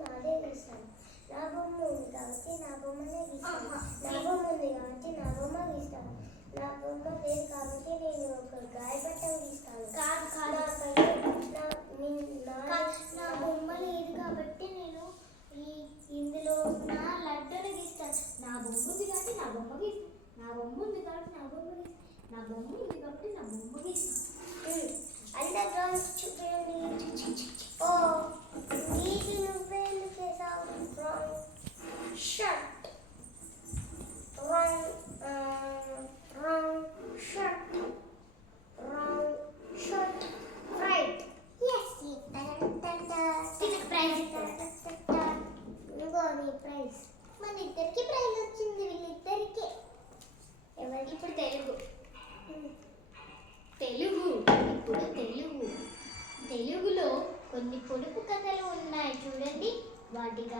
నాదే గీస్తాను. నా బొమ్మ ఉంది కాబట్టి నా బొమ్మనే గీస్తాను. నా బొమ్మ ఉంది కాబట్టి నా బొమ్మ గీస్తాను. నా బొమ్మ లేదు కాబట్టి నేను ఒక గాయపట్టం గీస్తాను. నా బొమ్మ లేదు కాబట్టి నేను ఇందులో నా లడ్డూని గీస్తాను. నా బొమ్మ ఉంది కాబట్టి నా బొమ్మ గీస్తాను. నా బొమ్మ ఉంది కాబట్టి నా బొమ్మ గీస్తాను. నా బొమ్మ ఉంది కాబట్టి నా బొమ్మ గీస్తాను. అందరు డ్రాయింగ్స్ చూపించండి. ఓ నీది నువ్వే ఎందుకు వేసావు? Wrong shirt, wrong shirt, wrong shirt, right. Yes, దీనికి ప్రైజ్ ఇంకో నీ ప్రైజ్. మన ఇద్దరికి ప్రైజ్ వచ్చింది. వీళ్ళిద్దరికి ఎవరికి? ఇప్పుడు తెలుగు ఇప్పుడు తెలుగులో కొన్ని పొడుపు కథలు ఉన్నాయి చూడండి. వాటిగా